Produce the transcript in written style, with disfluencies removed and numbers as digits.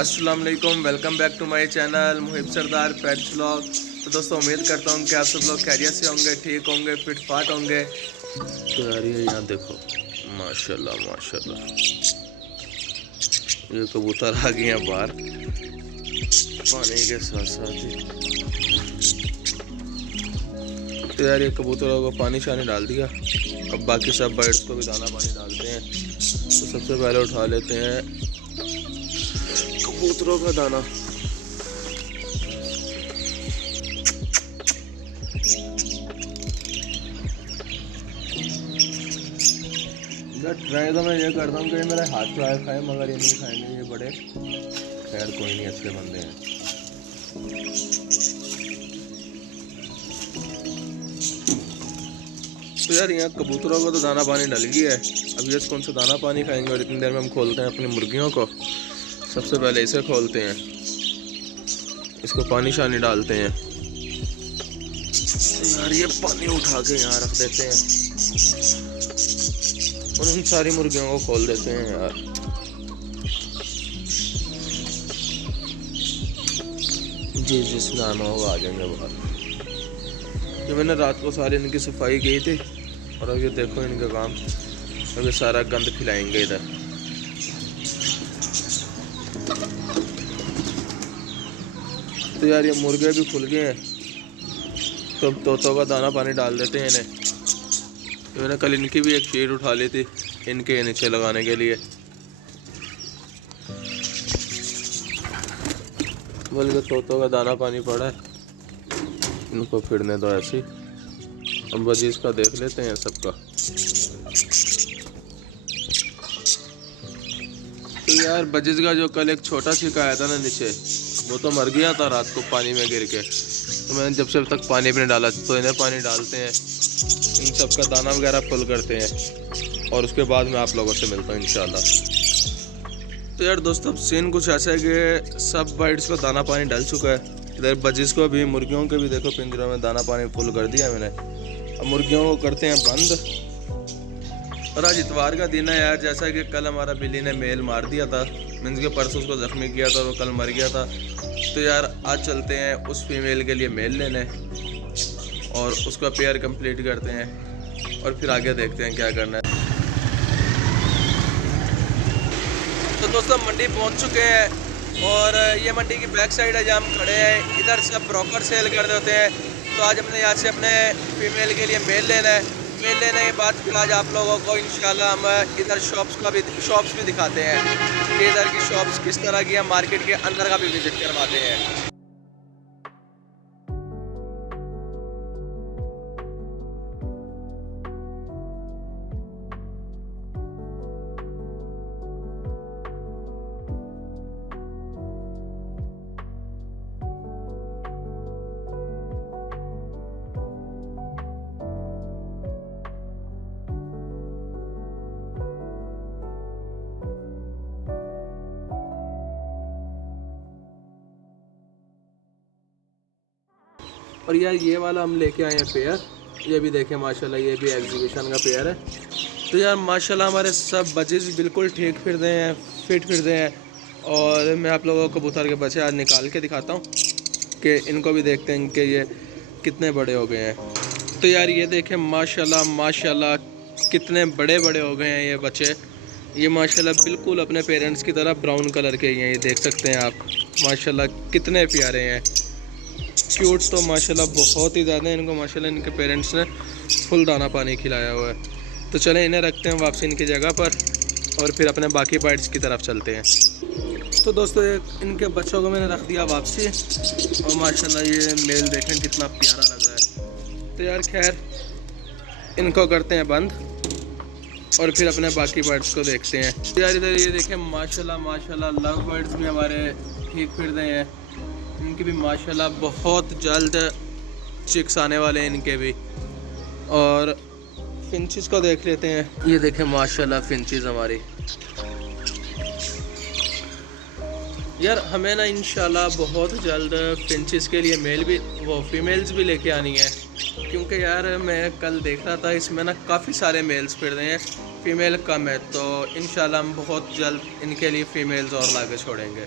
अस्सलाम वालेकुम, welcome back to my channel Muhib Sardar pets vlog. तो दोस्तों उम्मीद करता हूँ कि आप सब लोग खैरियत से होंगे, ठीक होंगे, फिट फाट होंगे। तो यार ये यहाँ देखो, माशाल्लाह माशाल्लाह, ये कबूतर आ गए हैं बाहर पानी के साथ साथ ही। तो यार ये कबूतरों को पानी शानी डाल दिया, अब बाकी सब बर्ड्स को भी दाना पानी डालते हैं। तो सबसे पहले उठा लेते हैं कबूतरों का दाना। ट्राई तो मैं ये करता हूँ कि मेरे हाथ पे आए खाए, मगर ये नहीं खाएंगे ये बड़े। खैर कोई नहीं, अच्छे बंदे हैं। तो यार यहाँ कबूतरों को तो दाना पानी डल गया है, अब ये कौन सा दाना पानी खाएंगे। और इतनी देर में हम खोलते हैं अपनी मुर्गियों को। सबसे पहले इसे खोलते हैं, इसको पानी शानी डालते हैं। यार ये पानी उठा के यहाँ रख देते हैं और इन सारी मुर्गियों को खोल देते हैं यार। जी जिसमें आना होगा आ जाएंगे बाहर। तो मैंने रात को सारी इनकी सफाई की थी और अब ये देखो इनका काम, अब ये सारा गंद फैलाएंगे इधर। तो यार ये मुर्गे भी खुल गए हैं, तो अब तोतों का दाना पानी डाल देते हैं इन्हें। तो मैंने कल इनकी भी एक शीट उठा ली थी इनके नीचे लगाने के लिए, बल्कि तोतों का दाना पानी पड़ा है, इनको फिरने दो ऐसे ही। हम बजीज का देख लेते हैं सबका। तो यार बजीज का जो कल एक छोटा छिका आया था ना नीचे, वो तो मर गया था रात को पानी में गिर के। तो मैंने जब से तक पानी भी नहीं डाला, तो इन्हें पानी डालते हैं, इन सब का दाना वगैरह फुल करते हैं और उसके बाद मैं आप लोगों से मिलता हूँ इंशाल्लाह। तो यार दोस्तों सीन कुछ ऐसा है कि सब बर्ड्स को दाना पानी डल चुका है। इधर बजिस को भी, मुर्गियों के भी देखो पिंजरों में दाना पानी फुल कर दिया मैंने। अब मुर्गियों को करते हैं बंद। और आज इतवार का दिन है यार, जैसा कि कल हमारा बिल्ली ने मेल मार दिया था, मीन्स के परसों उसको जख्मी किया था, वो कल मर गया था। तो यार आज चलते हैं उस फीमेल के लिए मेल लेने और उसका पेयर कंप्लीट करते हैं और फिर आगे देखते हैं क्या करना है। तो दोस्तों मंडी पहुंच चुके हैं और ये मंडी की बैक साइड है जहाँ हम खड़े हैं। इधर सब ब्रोकर सेल कर देते हैं। तो आज हमने यहाँ से अपने फीमेल के लिए मेल लेना है। मेल लेने के बाद फिर आज आप लोगों को इंशाल्लाह हम इधर शॉप्स भी दिखाते हैं कि इधर की शॉप्स किस तरह की है, मार्केट के अंदर का भी विजिट करवाते हैं। और यार ये वाला हम लेके आए हैं पेयर, ये भी देखें माशाल्लाह, ये भी एग्जीबिशन का पेयर है। तो यार माशाल्लाह हमारे सब बजेज बिल्कुल ठीक फिर रहे हैं, फिट फिर रहे हैं। और मैं आप लोगों को कबूतर के बच्चे आज निकाल के दिखाता हूँ कि इनको भी देखते हैं कि ये कितने बड़े हो गए हैं। तो यार ये देखें माशाल्लाह माशाल्लाह कितने बड़े बड़े हो गए हैं ये बच्चे। ये माशाल्लाह बिल्कुल अपने पेरेंट्स की तरह ब्राउन कलर के हैं, ये देख सकते हैं आप। माशाल्लाह कितने प्यारे हैं, क्यूट तो माशाल्लाह बहुत ही ज़्यादा। इनको माशाल्लाह इनके पेरेंट्स ने फुल दाना पानी खिलाया हुआ है। तो चलें इन्हें रखते हैं वापसी इनकी जगह पर और फिर अपने बाकी बर्ड्स की तरफ चलते हैं। तो दोस्तों इनके बच्चों को मैंने रख दिया वापसी और माशाल्लाह ये मेल देखें कितना प्यारा लग रहा है। तो यार खैर इनको करते हैं बंद और फिर अपने बाकी बर्ड्स को देखते हैं। तो यार इधर ये देखें माशाल्लाह माशाल्लाह लव बर्ड्स भी हमारे ठीक फिर रहे हैं। इनकी भी माशाल्लाह बहुत जल्द चिक्स आने वाले हैं इनके भी। और फिंचेस को देख लेते हैं, ये देखें माशाल्लाह फिंचेस हमारी। यार हमें ना इंशाल्लाह बहुत जल्द फिंचेस के लिए मेल भी, वो फीमेल्स भी लेके आनी है, क्योंकि यार मैं कल देख रहा था इसमें ना काफ़ी सारे मेल्स फिर रहे हैं, फीमेल कम है। तो इंशाल्लाह हम बहुत जल्द इनके लिए फ़ीमेल्स और लाके छोड़ेंगे।